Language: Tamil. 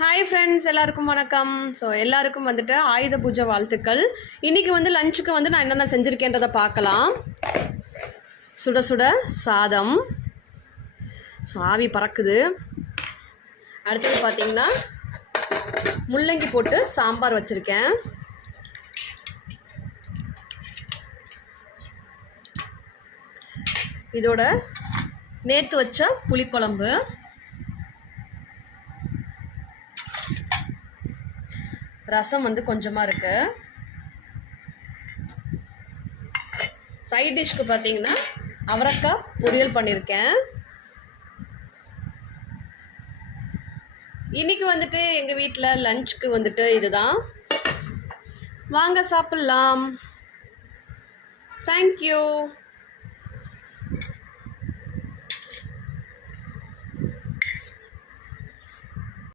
ஹாய் ஃப்ரெண்ட்ஸ், எல்லாருக்கும் வணக்கம். ஸோ எல்லாருக்கும் வந்துட்டு ஆயுத பூஜை வாழ்த்துக்கள். இன்றைக்கி வந்து லஞ்சுக்கு வந்து நான் என்னென்ன செஞ்சுருக்கேன்றதை பார்க்கலாம். சுட சுட சாதம், ஸோ ஆவி பறக்குது. அடுத்தது பார்த்திங்கன்னா முள்ளங்கி போட்டு சாம்பார் வச்சுருக்கேன். இதோட நேற்று வச்ச புளிக்குழம்பு, ரசம் வந்து கொஞ்சமாக இருக்கு. சைட் டிஷ்க்கு பார்த்தீங்கன்னா அவரைக்காய் பொரியல் பண்ணியிருக்கேன். இன்னைக்கு வந்துட்டு எங்கள் வீட்டில் லஞ்சுக்கு வந்துட்டு இதுதான். வாங்க சாப்பிட்லாம். தேங்க்யூ.